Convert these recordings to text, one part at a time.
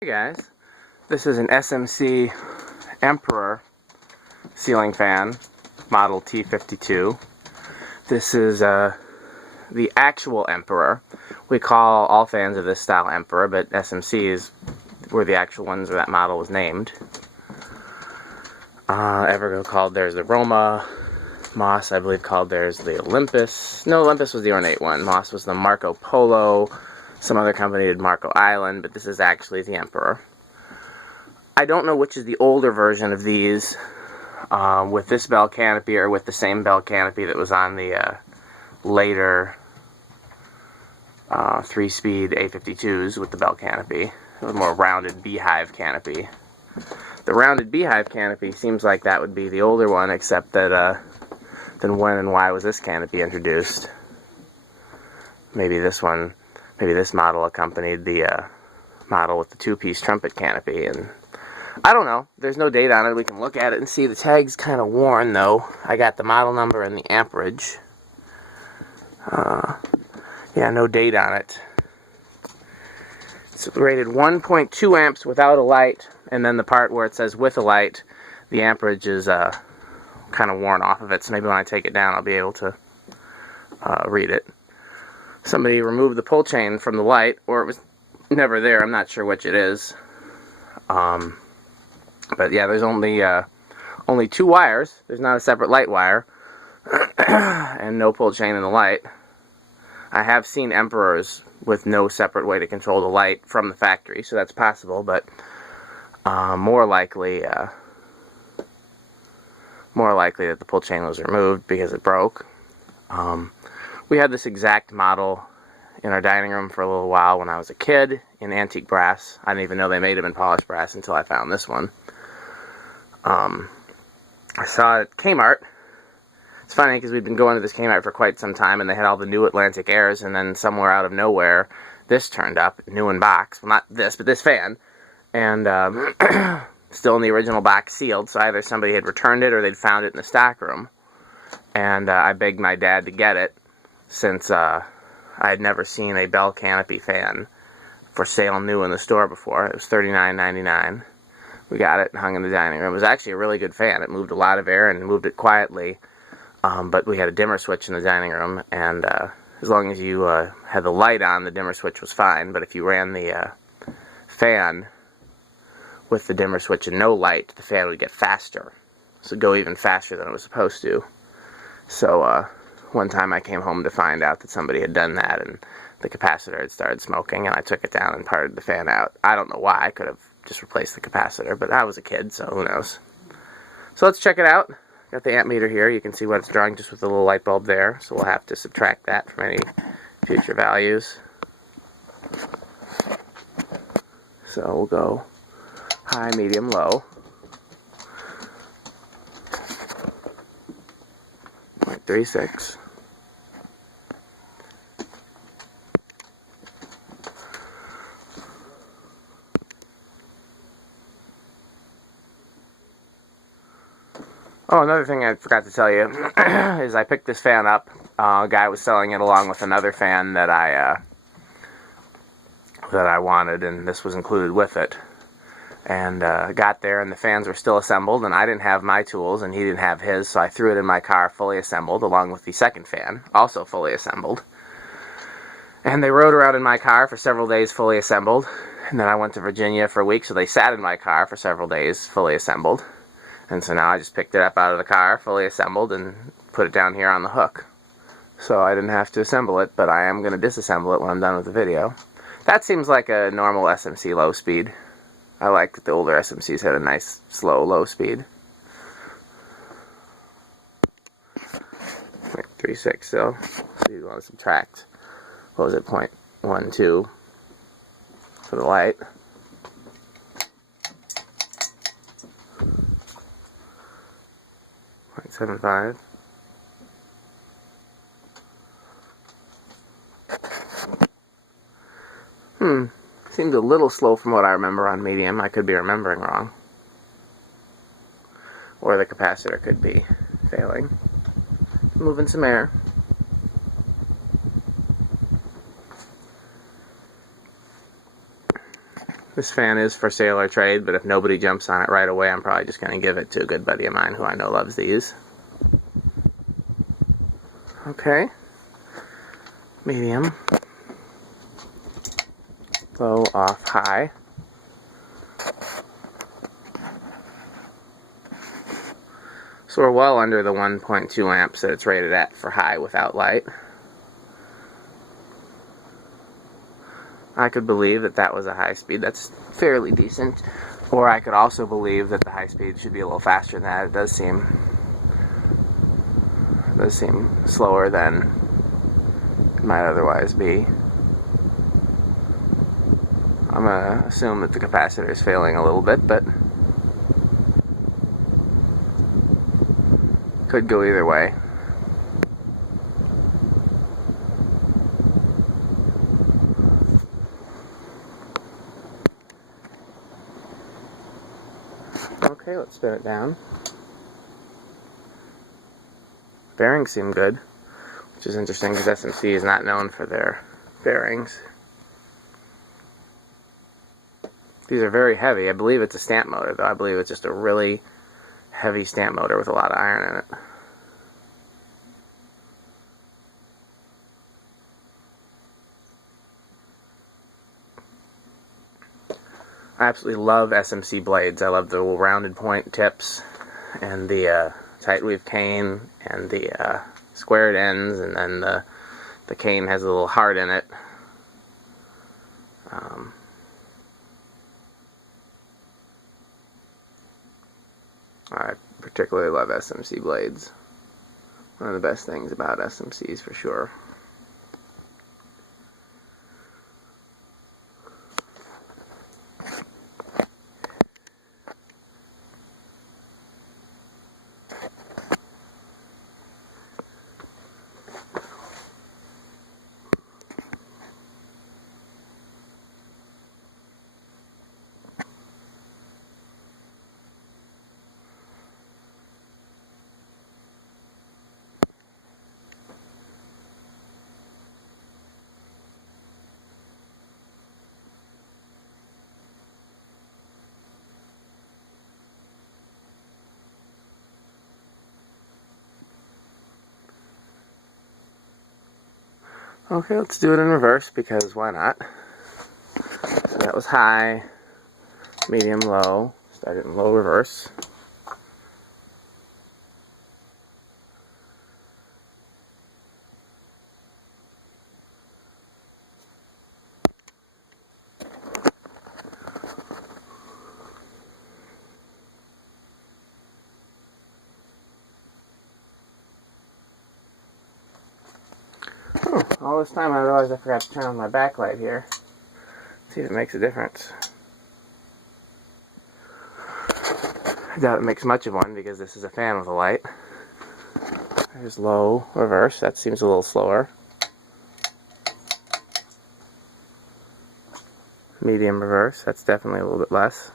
Hey guys, this is an SMC Emperor ceiling fan, model T52. This is the actual Emperor. We call all fans of this style Emperor, but SMCs were the actual ones where that model was named. Evergo called theirs the Roma. Moss, I believe, called theirs the Olympus. No, Olympus was the ornate one. Moss was the Marco Polo. Some other company did Marco Island, but this is actually the Emperor. I don't know which is the older version of these, with this bell canopy or with the same bell canopy that was on the later 3-speed A52s with the bell canopy. It was more rounded beehive canopy. The rounded beehive canopy seems like that would be the older one, except that then when and why was this canopy introduced? Maybe this one. Maybe this model accompanied the model with the 2-piece trumpet canopy, and I don't know. There's no date on it. We can look at it and see the tag's kind of worn, though. I got the model number and the amperage. Yeah, no date on it. It's rated 1.2 amps without a light, and then the part where it says with a light, the amperage is kind of worn off of it, so maybe when I take it down I'll be able to read it. Somebody removed the pull chain from the light, or it was never there. I'm not sure which it is. But yeah, there's only 2 wires. There's not a separate light wire, and no pull chain in the light. I have seen Emperors with no separate way to control the light from the factory, so that's possible. But more likely that the pull chain was removed because it broke. We had this exact model in our dining room for a little while when I was a kid in antique brass. I didn't even know they made them in polished brass until I found this one. I saw it at Kmart. It's funny because we'd been going to this Kmart for quite some time, and they had all the new Atlantic Airs, and then somewhere out of nowhere, this turned up, new in box. Well, not this, but this fan. And still in the original box, sealed, so either somebody had returned it or they'd found it in the stock room. And I begged my dad to get it, since I had never seen a bell canopy fan for sale new in the store before. It was $39.99. We got it and hung in the dining room. It was actually a really good fan. It moved a lot of air and moved it quietly, but we had a dimmer switch in the dining room, and as long as you had the light on, the dimmer switch was fine. But if you ran the fan with the dimmer switch and no light, the fan would get faster. So it'd go even faster than it was supposed to. So one time I came home to find out that somebody had done that, and the capacitor had started smoking, and I took it down and parted the fan out. I don't know why. I could have just replaced the capacitor, but I was a kid, so who knows. So let's check it out. Got the amp meter here. You can see what it's drawing just with the little light bulb there, so we'll have to subtract that from any future values. So we'll go high, medium, low. 0.36. Oh, another thing I forgot to tell you is I picked this fan up. A guy was selling it along with another fan that I wanted, and this was included with it. And got there, and the fans were still assembled, and I didn't have my tools, and he didn't have his, so I threw it in my car fully assembled, along with the second fan, also fully assembled. And they rode around in my car for several days fully assembled, and then I went to Virginia for a week, so they sat in my car for several days fully assembled. And so now I just picked it up out of the car, fully assembled, and put it down here on the hook. So I didn't have to assemble it, but I am going to disassemble it when I'm done with the video. That seems like a normal SMC low speed. I like that the older SMCs had a nice, slow, low speed. 0.36 still. So you want to subtract, what was it, 0.12 for the light. .75. Seems a little slow from what I remember on medium. I could be remembering wrong. Or the capacitor could be failing. Moving some air. This fan is for sale or trade, but if nobody jumps on it right away, I'm probably just going to give it to a good buddy of mine who I know loves these. Okay. Medium. Low, off, high. So we're well under the 1.2 amps that it's rated at for high without light. I could believe that that was a high speed. That's fairly decent. Or I could also believe that the high speed should be a little faster than that. It does seem slower than it might otherwise be. I'm going to assume that the capacitor is failing a little bit, but could go either way. Okay, let's spin it down. Bearings seem good, which is interesting because SMC is not known for their bearings. These are very heavy. I believe it's a stamp motor, though. I believe it's just a really heavy stamp motor with a lot of iron in it. I absolutely love SMC blades. I love the rounded point tips and the tight weave cane and the squared ends, and then the cane has a little heart in it. I particularly love SMC blades. One of the best things about SMCs for sure. Okay, let's do it in reverse because why not? So that was high, medium, low. Started in low reverse. Oh, all this time I realized I forgot to turn on my backlight here. See if it makes a difference. I doubt it makes much of one because this is a fan with a light. There's low reverse. That seems a little slower. Medium reverse. That's definitely a little bit less.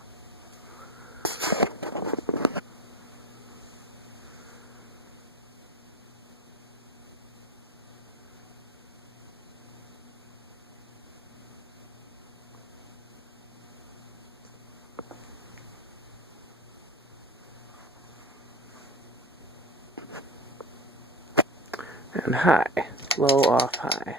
And high. Low, off, high.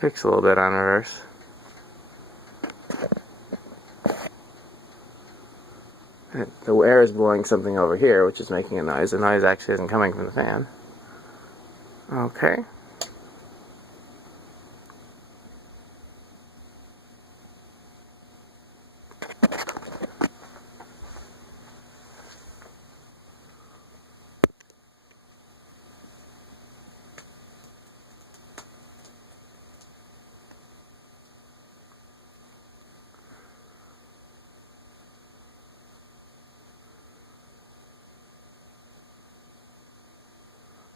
Shakes a little bit on reverse. The air is blowing something over here, which is making a noise. The noise actually isn't coming from the fan. Okay.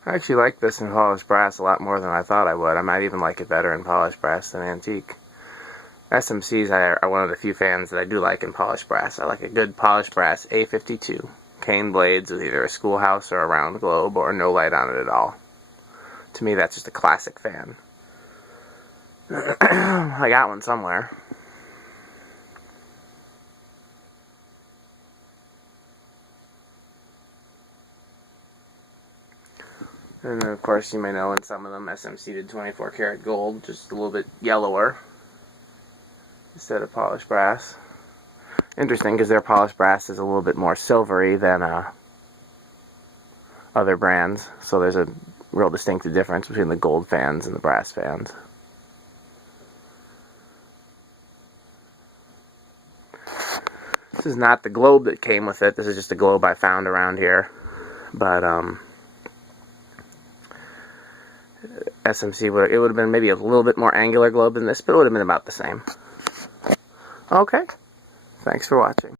I actually like this in polished brass a lot more than I thought I would. I might even like it better in polished brass than antique. SMCs are one of the few fans that I do like in polished brass. I like a good polished brass A52. Cane blades with either a schoolhouse or a round globe or no light on it at all. To me, that's just a classic fan. I got one somewhere. And then, of course, you may know in some of them SMC did 24 karat gold, just a little bit yellower instead of polished brass. Interesting, because their polished brass is a little bit more silvery than other brands, so there's a real distinctive difference between the gold fans and the brass fans. This is not the globe that came with it. This is just a globe I found around here, but SMC it would have been maybe a little bit more angular globe than this, but it would have been about the same. Okay, thanks for watching.